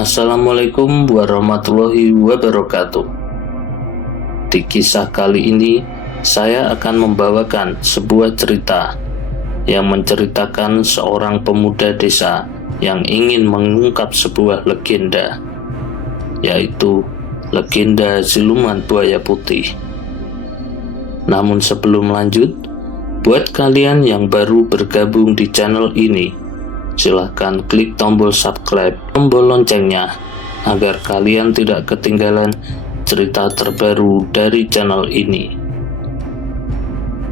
Assalamualaikum warahmatullahi wabarakatuh. Di kisah kali ini, saya akan membawakan sebuah cerita yang menceritakan seorang pemuda desa yang ingin mengungkap sebuah legenda, yaitu legenda siluman buaya putih. Namun sebelum lanjut, buat kalian yang baru bergabung di channel ini, silahkan klik tombol subscribe, tombol loncengnya, agar kalian tidak ketinggalan cerita terbaru dari channel ini.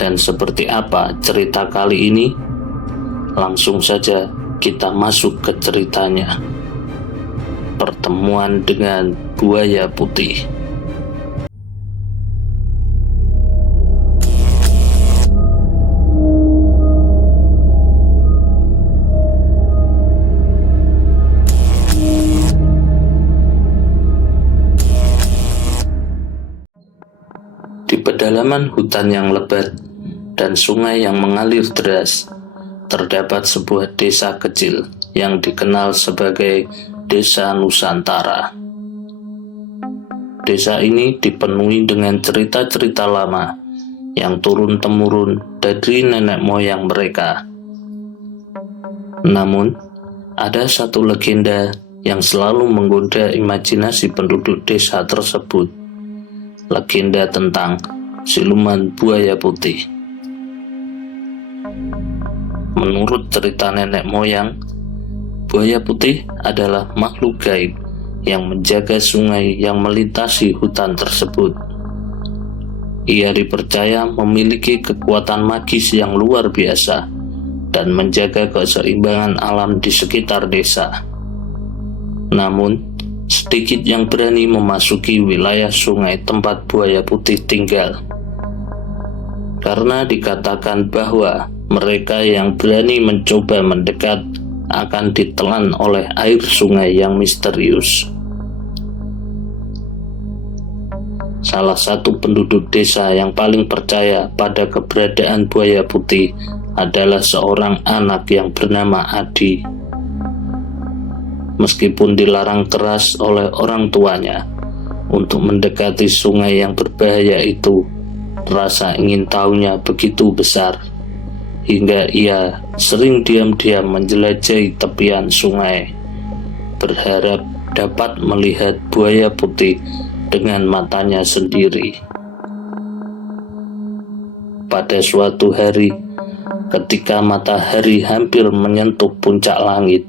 Dan seperti apa cerita kali ini? Langsung saja kita masuk ke ceritanya. Pertemuan dengan buaya putih. Di pedalaman hutan yang lebat dan sungai yang mengalir deras, terdapat sebuah desa kecil yang dikenal sebagai Desa Nusantara. Desa ini dipenuhi dengan cerita-cerita lama yang turun-temurun dari nenek moyang mereka. Namun, ada satu legenda yang selalu menggoda imajinasi penduduk desa tersebut. Legenda tentang siluman buaya putih. Menurut cerita nenek moyang, buaya putih adalah makhluk gaib yang menjaga sungai yang melintasi hutan tersebut. Ia dipercaya memiliki kekuatan magis yang luar biasa dan menjaga keseimbangan alam di sekitar desa. Namun, sedikit yang berani memasuki wilayah sungai tempat buaya putih tinggal. Karena dikatakan bahwa mereka yang berani mencoba mendekat akan ditelan oleh air sungai yang misterius. Salah satu penduduk desa yang paling percaya pada keberadaan buaya putih adalah seorang anak yang bernama Adi. Meskipun dilarang keras oleh orang tuanya untuk mendekati sungai yang berbahaya itu, rasa ingin tahunya begitu besar, hingga ia sering diam-diam menjelajahi tepian sungai, berharap dapat melihat buaya putih dengan matanya sendiri. Pada suatu hari, ketika matahari hampir menyentuh puncak langit,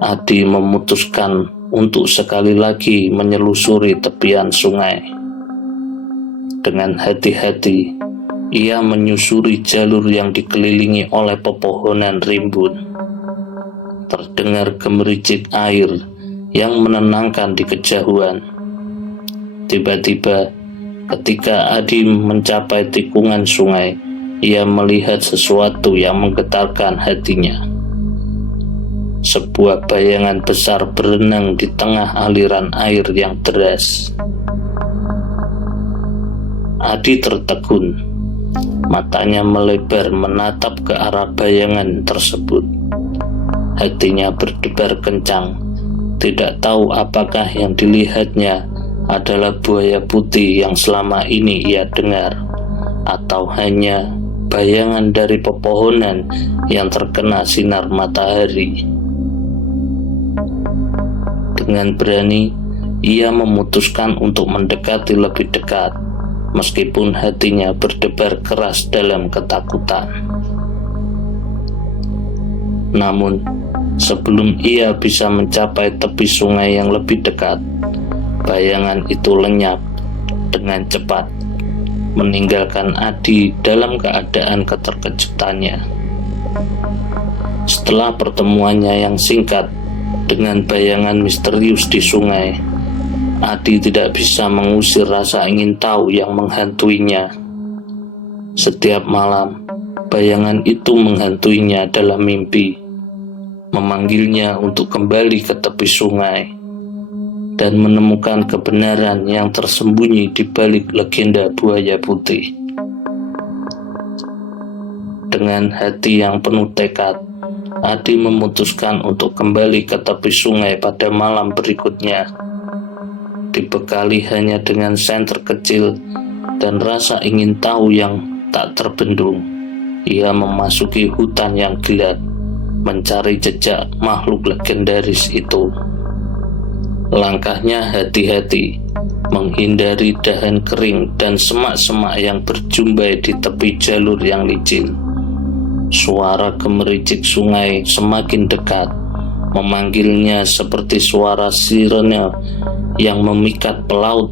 Adi memutuskan untuk sekali lagi menyelusuri tepian sungai. Dengan hati-hati, ia menyusuri jalur yang dikelilingi oleh pepohonan rimbun. Terdengar gemericik air yang menenangkan di kejauhan. Tiba-tiba, ketika Adi mencapai tikungan sungai, ia melihat sesuatu yang menggetarkan hatinya. Sebuah bayangan besar berenang di tengah aliran air yang deras. Adi tertegun, matanya melebar menatap ke arah bayangan tersebut. Hatinya berdebar kencang, tidak tahu apakah yang dilihatnya adalah buaya putih yang selama ini ia dengar, atau hanya bayangan dari pepohonan yang terkena sinar matahari. Dengan berani, ia memutuskan untuk mendekati lebih dekat, meskipun hatinya berdebar keras dalam ketakutan. Namun, sebelum ia bisa mencapai tepi sungai yang lebih dekat, bayangan itu lenyap dengan cepat, meninggalkan Adi dalam keadaan keterkejutannya. Setelah pertemuannya yang singkat dengan bayangan misterius di sungai, Adi tidak bisa mengusir rasa ingin tahu yang menghantuinya. Setiap malam, bayangan itu menghantuinya dalam mimpi, memanggilnya untuk kembali ke tepi sungai dan menemukan kebenaran yang tersembunyi di balik legenda buaya putih. Dengan hati yang penuh tekad, Adi memutuskan untuk kembali ke tepi sungai pada malam berikutnya. Dibekali hanya dengan senter kecil dan rasa ingin tahu yang tak terbendung, ia memasuki hutan yang gelap, mencari jejak makhluk legendaris itu. Langkahnya hati-hati, menghindari dahan kering dan semak-semak yang berjumbai di tepi jalur yang licin. Suara gemericik sungai semakin dekat, memanggilnya seperti suara sirene yang memikat pelaut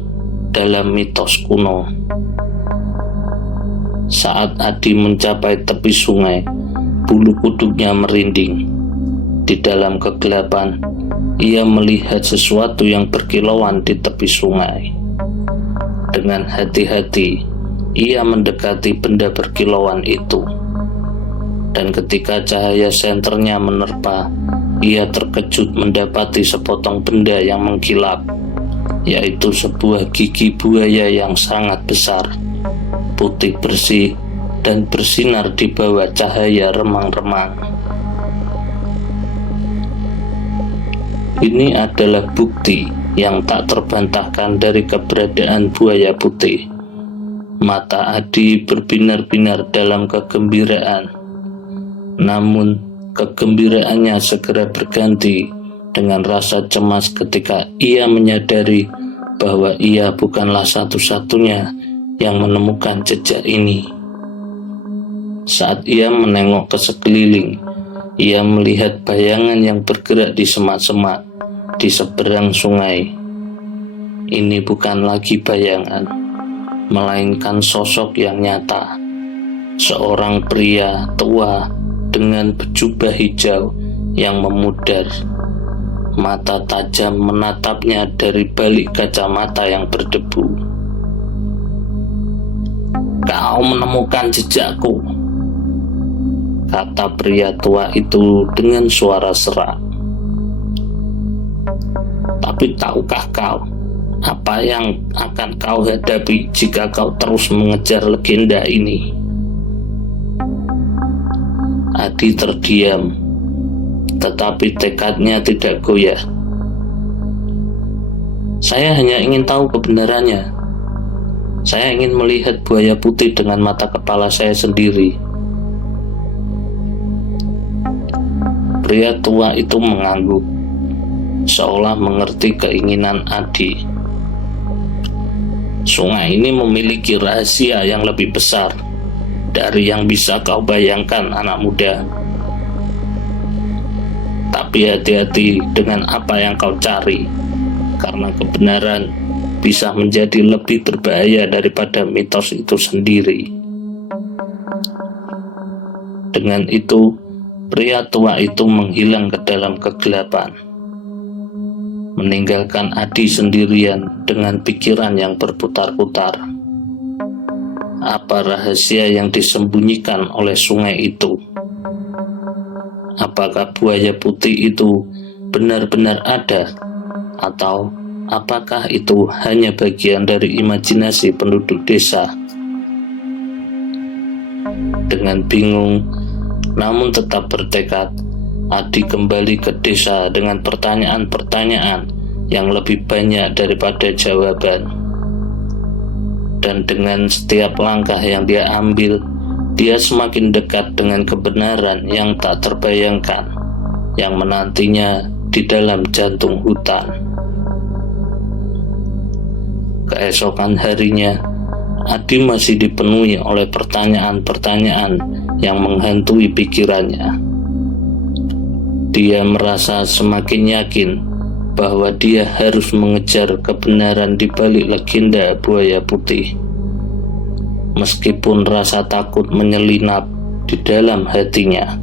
dalam mitos kuno. Saat Adi mencapai tepi sungai, bulu kuduknya merinding. Di dalam kegelapan, ia melihat sesuatu yang berkilauan di tepi sungai. Dengan hati-hati, ia mendekati benda berkilauan itu. Dan ketika cahaya senternya menerpa, ia terkejut mendapati sepotong benda yang mengkilap, yaitu sebuah gigi buaya yang sangat besar, putih bersih, dan bersinar di bawah cahaya remang-remang. Ini adalah bukti yang tak terbantahkan dari keberadaan buaya putih. Mata Adi berbinar-binar dalam kegembiraan. Namun, kegembiraannya segera berganti dengan rasa cemas ketika ia menyadari bahwa ia bukanlah satu-satunya yang menemukan jejak ini. Saat ia menengok ke sekeliling, ia melihat bayangan yang bergerak di semak-semak di seberang sungai. Ini bukan lagi bayangan, melainkan sosok yang nyata. Seorang pria tua dengan berjubah hijau yang memudar. Mata tajam menatapnya dari balik kacamata yang berdebu. "Kau menemukan jejakku," kata pria tua itu dengan suara serak. "Tapi tahukah kau apa yang akan kau hadapi jika kau terus mengejar legenda ini?" Adi terdiam, tetapi tekadnya tidak goyah. "Saya hanya ingin tahu kebenarannya. Saya ingin melihat buaya putih dengan mata kepala saya sendiri." Pria tua itu mengangguk, seolah mengerti keinginan Adi. "Sungai ini memiliki rahasia yang lebih besar dari yang bisa kau bayangkan, anak muda. Tapi hati-hati dengan apa yang kau cari, karena kebenaran bisa menjadi lebih berbahaya daripada mitos itu sendiri." Dengan itu, pria tua itu menghilang ke dalam kegelapan, meninggalkan Adi sendirian dengan pikiran yang berputar-putar. Apa rahasia yang disembunyikan oleh sungai itu? Apakah buaya putih itu benar-benar ada, atau apakah itu hanya bagian dari imajinasi penduduk desa? Dengan bingung, namun tetap bertekad, Adi kembali ke desa dengan pertanyaan-pertanyaan yang lebih banyak daripada jawaban. Dan dengan setiap langkah yang dia ambil, dia semakin dekat dengan kebenaran yang tak terbayangkan, yang menantinya di dalam jantung hutan. Keesokan harinya, Adi masih dipenuhi oleh pertanyaan-pertanyaan yang menghantui pikirannya. Dia merasa semakin yakin bahwa dia harus mengejar kebenaran di balik legenda buaya putih. Meskipun rasa takut menyelinap di dalam hatinya.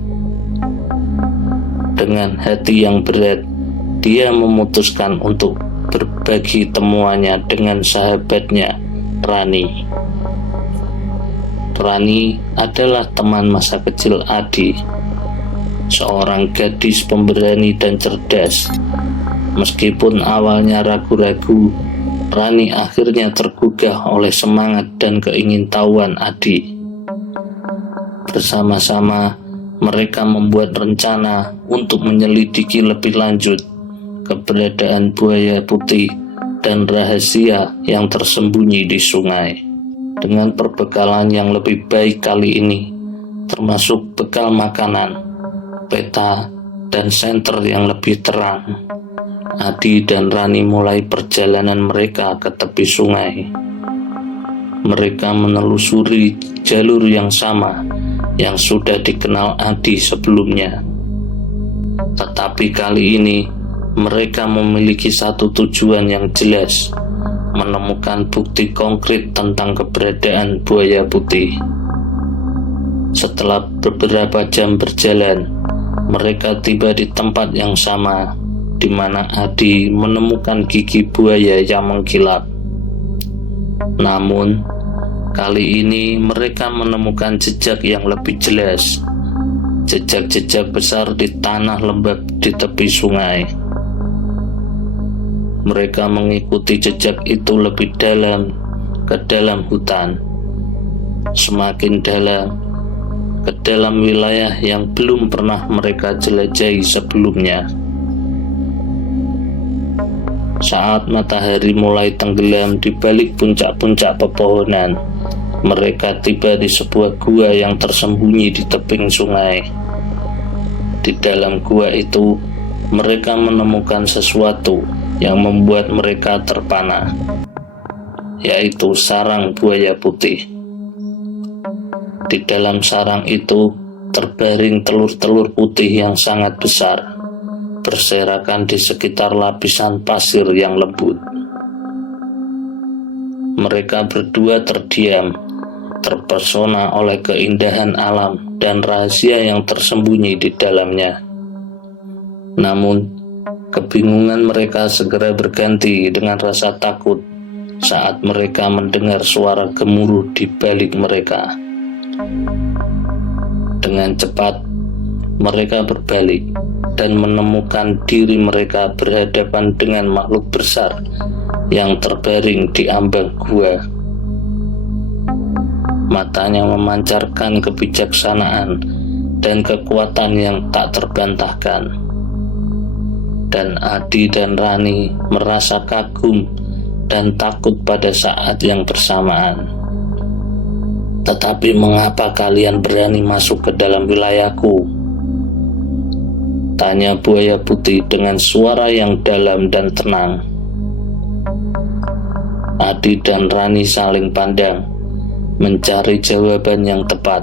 Dengan hati yang berat, dia memutuskan untuk berbagi temuannya dengan sahabatnya, Rani. Rani adalah teman masa kecil Adi, seorang gadis pemberani dan cerdas. Meskipun awalnya ragu-ragu, Rani akhirnya tergugah oleh semangat dan keingintahuan Adi. Bersama-sama, mereka membuat rencana untuk menyelidiki lebih lanjut keberadaan buaya putih dan rahasia yang tersembunyi di sungai. Dengan perbekalan yang lebih baik kali ini, termasuk bekal makanan, peta, dan senter yang lebih terang, Adi dan Rani mulai perjalanan mereka ke tepi sungai. Mereka menelusuri jalur yang sama yang sudah dikenal Adi sebelumnya. Tetapi kali ini mereka memiliki satu tujuan yang jelas, menemukan bukti konkret tentang keberadaan buaya putih. Setelah beberapa jam berjalan, mereka tiba di tempat yang sama, di mana Adi menemukan gigi buaya yang mengkilap. Namun, kali ini mereka menemukan jejak yang lebih jelas, jejak-jejak besar di tanah lembab di tepi sungai. Mereka mengikuti jejak itu lebih dalam ke dalam hutan, semakin dalam ke dalam wilayah yang belum pernah mereka jelajahi sebelumnya. Saat matahari mulai tenggelam di balik puncak-puncak pepohonan, mereka tiba di sebuah gua yang tersembunyi di tebing sungai. Di dalam gua itu, mereka menemukan sesuatu yang membuat mereka terpana, yaitu sarang buaya putih. Di dalam sarang itu terbaring telur-telur putih yang sangat besar, berserakan di sekitar lapisan pasir yang lembut. Mereka berdua terdiam, terpesona oleh keindahan alam dan rahasia yang tersembunyi di dalamnya. Namun, kebingungan mereka segera berganti dengan rasa takut saat mereka mendengar suara gemuruh di balik mereka. Dengan cepat, mereka berbalik dan menemukan diri mereka berhadapan dengan makhluk besar yang terbaring di ambang gua. Matanya memancarkan kebijaksanaan dan kekuatan yang tak terbantahkan. Dan Adi dan Rani merasa kagum dan takut pada saat yang bersamaan. Tetapi mengapa kalian berani masuk ke dalam wilayahku? Tanya buaya putih dengan suara yang dalam dan tenang. Adi dan Rani saling pandang, mencari jawaban yang tepat.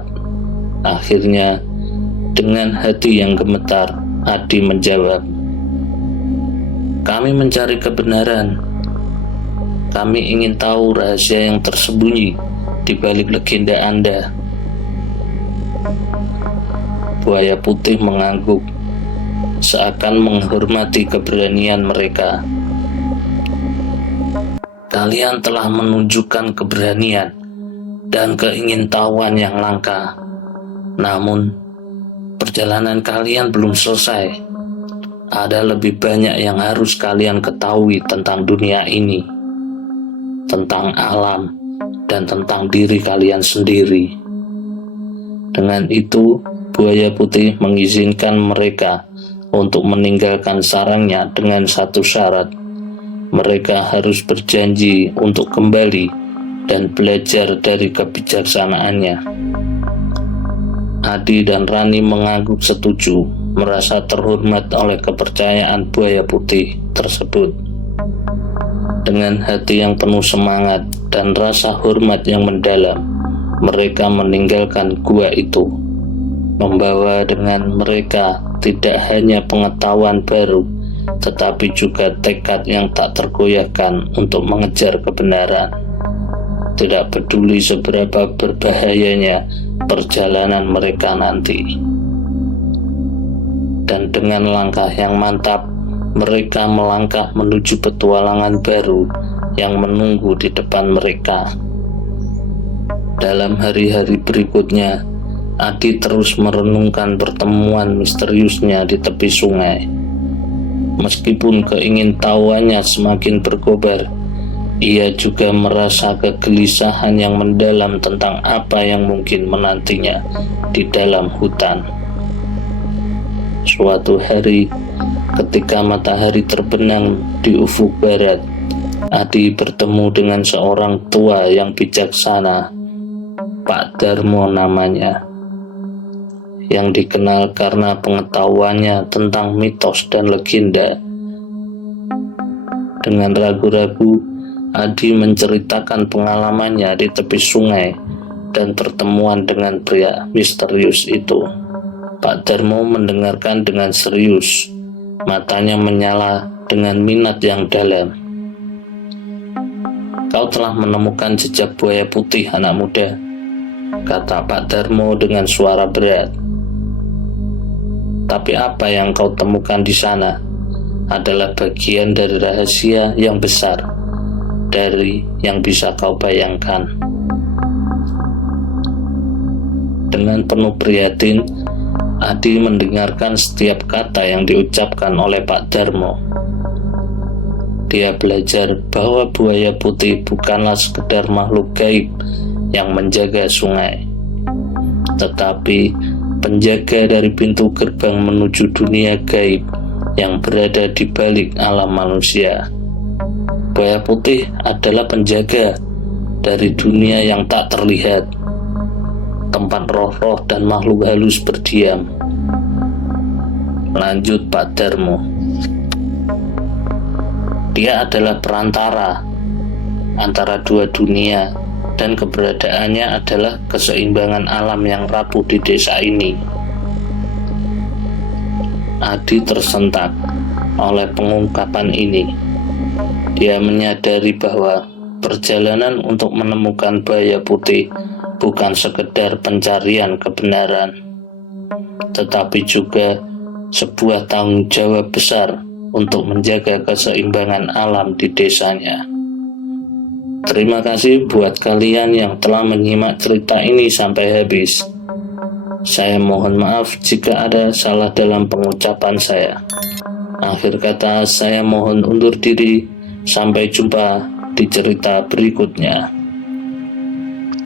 Akhirnya, dengan hati yang gemetar, Adi menjawab, "Kami mencari kebenaran. Kami ingin tahu rahasia yang tersembunyi di balik legenda Anda." Buaya putih mengangguk, seakan menghormati keberanian mereka. "Kalian telah menunjukkan keberanian dan keingintahuan yang langka. Namun, perjalanan kalian belum selesai. Ada lebih banyak yang harus kalian ketahui tentang dunia ini, tentang alam, dan tentang diri kalian sendiri." Dengan itu, buaya putih mengizinkan mereka untuk meninggalkan sarangnya dengan satu syarat. Mereka harus berjanji untuk kembali dan belajar dari kebijaksanaannya. Adi dan Rani mengangguk setuju, merasa terhormat oleh kepercayaan buaya putih tersebut. Dengan hati yang penuh semangat dan rasa hormat yang mendalam, mereka meninggalkan gua itu, membawa dengan mereka tidak hanya pengetahuan baru, tetapi juga tekad yang tak tergoyahkan untuk mengejar kebenaran. Tidak peduli seberapa berbahayanya perjalanan mereka nanti. Dan dengan langkah yang mantap, mereka melangkah menuju petualangan baru yang menunggu di depan mereka. Dalam hari-hari berikutnya, Adi terus merenungkan pertemuan misteriusnya di tepi sungai. Meskipun keingintahuannya semakin berkobar, ia juga merasa kegelisahan yang mendalam tentang apa yang mungkin menantinya di dalam hutan. Suatu hari, ketika matahari terbenam di ufuk barat, Adi bertemu dengan seorang tua yang bijaksana, Pak Darmo namanya, yang dikenal karena pengetahuannya tentang mitos dan legenda. Dengan ragu-ragu, Adi menceritakan pengalamannya di tepi sungai dan pertemuan dengan pria misterius itu. Pak Darmo mendengarkan dengan serius, matanya menyala dengan minat yang dalam. "Kau telah menemukan jejak buaya putih, anak muda," kata Pak Darmo dengan suara berat. "Tapi apa yang kau temukan di sana adalah bagian dari rahasia yang besar dari yang bisa kau bayangkan." Dengan penuh prihatin, Adi mendengarkan setiap kata yang diucapkan oleh Pak Darmo. Dia belajar bahwa buaya putih bukanlah sekedar makhluk gaib yang menjaga sungai, tetapi penjaga dari pintu gerbang menuju dunia gaib yang berada di balik alam manusia. Buaya putih adalah penjaga dari dunia yang tak terlihat, tempat roh-roh dan makhluk halus berdiam. Lanjut Pak Darmo. Dia adalah perantara antara dua dunia, dan keberadaannya adalah keseimbangan alam yang rapuh di desa ini. Adi tersentak oleh pengungkapan ini. Dia menyadari bahwa perjalanan untuk menemukan buaya putih bukan sekedar pencarian kebenaran, tetapi juga sebuah tanggung jawab besar untuk menjaga keseimbangan alam di desanya. Terima kasih buat kalian yang telah menyimak cerita ini sampai habis. Saya mohon maaf jika ada salah dalam pengucapan saya. Akhir kata, saya mohon undur diri. Sampai jumpa di cerita berikutnya.